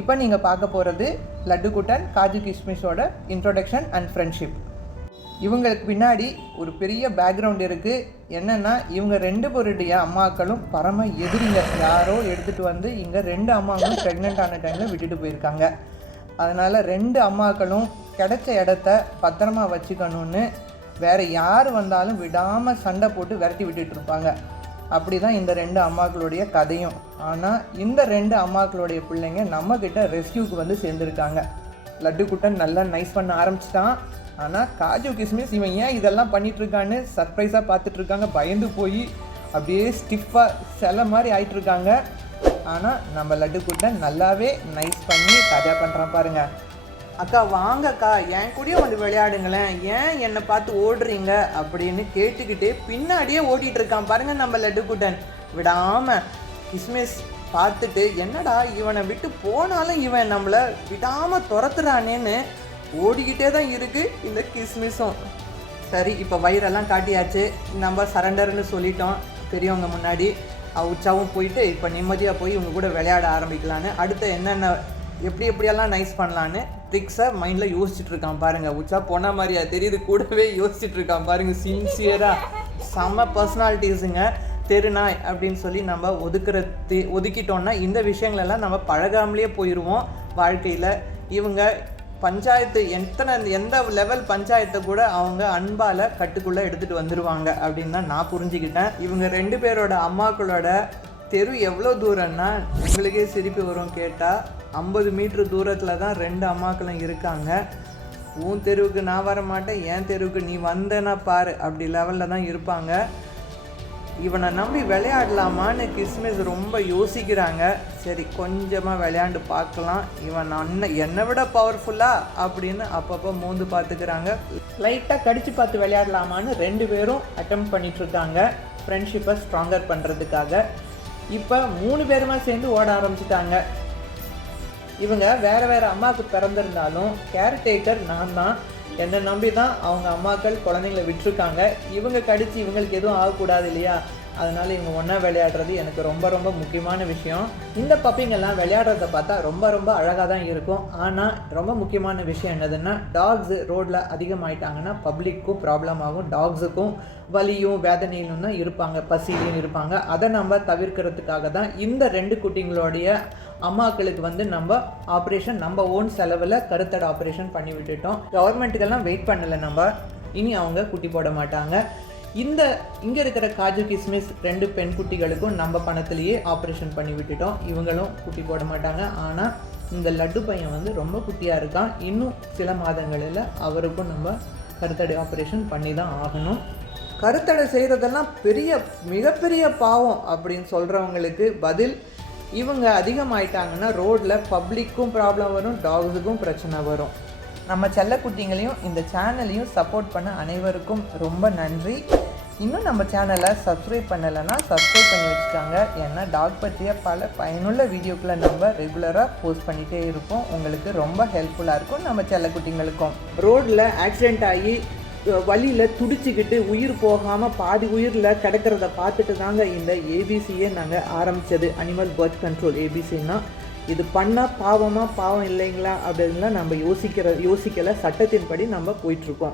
இப்போ நீங்கள் பார்க்க போகிறது லட்டு குட்டன் காஜு கிஸ்மிஸோட இன்ட்ரொடக்ஷன் அண்ட் ஃப்ரெண்ட்ஷிப் இவங்களுக்கு பின்னாடி ஒரு பெரிய பேக்ரவுண்ட் இருக்குது என்னென்னா இவங்க ரெண்டு பேருடைய அம்மாக்களும் பரம எதிரிங்க. யாரோ எடுத்துகிட்டு வந்து இங்கே ரெண்டு அம்மாங்களும் ப்ரெக்னென்ட் ஆன டைமில் விட்டுட்டு போயிருக்காங்க. அதனால் ரெண்டு அம்மாக்களும் கிடைச்ச இடத்த பத்திரமா வச்சுக்கணும்னு வேறு யார் வந்தாலும் விடாமல் சண்டை போட்டு விரட்டி விட்டுட்டு இருப்பாங்க. அப்படி தான் இந்த ரெண்டு அம்மாக்களுடைய கதையும். ஆனால் இந்த ரெண்டு அம்மாக்களுடைய பிள்ளைங்க நம்மக்கிட்ட ரெஸ்கியூக்கு வந்து சேர்ந்துருக்காங்க. லட்டு குட்டன் நல்லா நைஸ் பண்ண ஆரம்பிச்சிட்டான். ஆனால் காஜு கிஸ்மிஸ் இவன் ஏன் இதெல்லாம் பண்ணிகிட்ருக்கான்னு சர்ப்ரைஸாக பார்த்துட்ருக்காங்க பயந்து போய் அப்படியே ஸ்டிஃபாக சில மாதிரி ஆயிட்டுருக்காங்க. ஆனால் நம்ம லட்டு குட்டன் நல்லாவே நைஸ் பண்ணி கதை பண்ணுறான் பாருங்கள் அக்கா வாங்கக்கா என் கூடயே வந்து விளையாடுங்களேன். ஏன் என்னை பார்த்து ஓடுறீங்க? அப்படின்னு கேட்டுக்கிட்டு பின்னாடியே ஓடிட்டு இருக்கான். பாருங்க நம்ம லட்டு குட்டன் விடாம கிஸ்மிஸ் பார்த்துட்டு என்னடா இவனை விட்டு போனாலும் இவன் நம்மளை விடாம துரத்துறானேன்னு ஓடிக்கிட்டே தான் இருக்கு இந்த கிஸ்மிஸும். சரி இப்போ வயிறெல்லாம் காட்டியாச்சு. நம்ம சரண்டர்னு சொல்லிட்டோம் பெரியவங்க முன்னாடி. அஹ் உற்சாவும் போயிட்டு இப்போ நிம்மதியாக போய் இவங்க கூட விளையாட ஆரம்பிக்கலான்னு. அடுத்து என்னென்ன எப்படி எப்படியெல்லாம் நைஸ் பண்ணலான்னு ட்ரிக்ஸை மைண்டில் யோசிச்சுட்டு இருக்கான் பாருங்க. உச்சா போன மாதிரியா தெரியுது கூடவே யோசிச்சுட்டு இருக்கான் பாருங்க. சின்சியராக செம்ம பர்சனாலிட்டிஸுங்க தெருநாய் அப்படின்னு சொல்லி நம்ம ஒதுக்குறது ஒதுக்கிட்டோம்னா இந்த விஷயங்களெல்லாம் நம்ம பழகாமலே போயிடுவோம் வாழ்க்கையில். இவங்க பஞ்சாயத்து எத்தனை எந்த லெவல் பஞ்சாயத்தை கூட அவங்க அன்பால் கட்டுக்குள்ளே எடுத்துகிட்டு வந்துடுவாங்க அப்படின்னு தான் நான் புரிஞ்சுக்கிட்டேன். இவங்க ரெண்டு பேரோட அம்மாக்களோட தெரு எவ்வளோ தூரம்னா உங்களுக்கே சிரிப்பு வரும் கேட்டால் ஐம்பது மீட்ரு தூரத்தில் தான் ரெண்டு அம்மாக்களும் இருக்காங்க. உன் தெருவுக்கு நான் வர மாட்டேன் என் தெருவுக்கு நீ வந்தேன்னா பாரு. அப்படி லெவலில் தான் இருப்பாங்க. இவனை நம்பி விளையாடலாமான்னு கிறிஸ்மஸ் ரொம்ப யோசிக்கிறாங்க. சரி கொஞ்சமாக விளையாண்டு பார்க்கலாம். இவன் அண்ணன் என்னை விட பவர்ஃபுல்லா அப்படின்னு அப்பப்போ மோந்து பார்த்துக்கிறாங்க. லைட்டாக கடிச்சு பார்த்து விளையாடலாமான்னு ரெண்டு பேரும் அட்டம் பண்ணிகிட்ருக்காங்க ஃப்ரெண்ட்ஷிப்பை ஸ்ட்ராங்கர் பண்ணுறதுக்காக இப்போ மூணு பேருமே சேர்ந்து ஓட ஆரம்பிச்சிட்டாங்க. இவங்க வேறு வேறு அம்மாவுக்கு பிறந்திருந்தாலும் கேர்டேக்கர் நான் தான். என்னை நம்பி தான் அவங்க அம்மாக்கள் குழந்தைங்களை விட்டுருக்காங்க. இவங்க கடித்து இவங்களுக்கு எதுவும் ஆகக்கூடாது இல்லையா? அதனால் இவங்க ஒன்றா விளையாடுறது எனக்கு ரொம்ப ரொம்ப முக்கியமான விஷயம். இந்த பப்பிங்கெல்லாம் விளையாடுறத பார்த்தா ரொம்ப ரொம்ப அழகாக தான் இருக்கும். ஆனால் ரொம்ப முக்கியமான விஷயம் என்னதுன்னா டாக்ஸ் ரோட்டில் அதிகமாயிட்டாங்கன்னா பப்ளிக்கும் ப்ராப்ளம் ஆகும். டாக்ஸுக்கும் வலியும் வேதனையிலும் தான் இருப்பாங்க பசியிலையும் இருப்பாங்க. அதை நம்ம தவிர்க்கிறதுக்காக தான் இந்த ரெண்டு குட்டிங்களுடைய அம்மாக்களுக்கு வந்து நம்ம ஆப்ரேஷன் நம்ம ஓன் செலவில் கருத்தடை ஆப்ரேஷன் பண்ணி விட்டுட்டோம். கவர்மெண்ட்டுக்கெல்லாம் வெயிட் பண்ணலை நம்ம. இனி அவங்க குட்டி போட மாட்டாங்க. இந்த இங்கே இருக்கிற காஜு கிஸ்மிஸ் ரெண்டு பெண் குட்டிகளுக்கும் நம்ம பணத்திலேயே ஆப்ரேஷன் பண்ணி விட்டுட்டோம். இவங்களும் குட்டி போட மாட்டாங்க. ஆனால் இந்த லட்டு பையன் வந்து ரொம்ப குட்டியாக இருக்கான். இன்னும் சில மாதங்களில் அவருக்கும் நம்ம கருத்தடை ஆப்ரேஷன் பண்ணி தான் ஆகணும். கருத்தடை செய்கிறதெல்லாம் பெரிய மிகப்பெரிய பாவம் அப்படின்னு சொல்கிறவங்களுக்கு பதில் இவங்க அதிகமாயிட்டாங்கன்னா ரோட்டில் பப்ளிக்கும் ப்ராப்ளம் வரும் டாக்ஸுக்கும் பிரச்சனை வரும். நம்ம செல்லக்குட்டிங்களையும் இந்த சேனலையும் சப்போர்ட் பண்ண அனைவருக்கும் ரொம்ப நன்றி. இன்னும் நம்ம சேனலை சப்ஸ்கிரைப் பண்ணலைன்னா சப்ஸ்கிரைப் பண்ணி வச்சுக்காங்க. ஏன்னா டாக் பற்றிய பல பயனுள்ள வீடியோக்களை நம்ம ரெகுலராக போஸ்ட் பண்ணிகிட்டே இருப்போம். உங்களுக்கு ரொம்ப ஹெல்ப்ஃபுல்லாக இருக்கும் நம்ம செல்லக்குட்டிங்களுக்கும். ரோட்டில் ஆக்சிடெண்ட் ஆகி வழியில் துடிச்சிக்கிட்டு உயிர் போகாமல் பாதி உயிரில் கிடக்கிறத பார்த்துட்டு தாங்க இந்த ஏபிசியே நாங்கள் ஆரம்பித்தது அனிமல் பர்த் கண்ட்ரோல் ஏபிசின்னா இது பண்ணால் பாவமாக பாவம் இல்லைங்களா? அப்படின்லாம் நம்ம யோசிக்கிற யோசிக்கலை. சட்டத்தின்படி நம்ம போயிட்டுருக்கோம்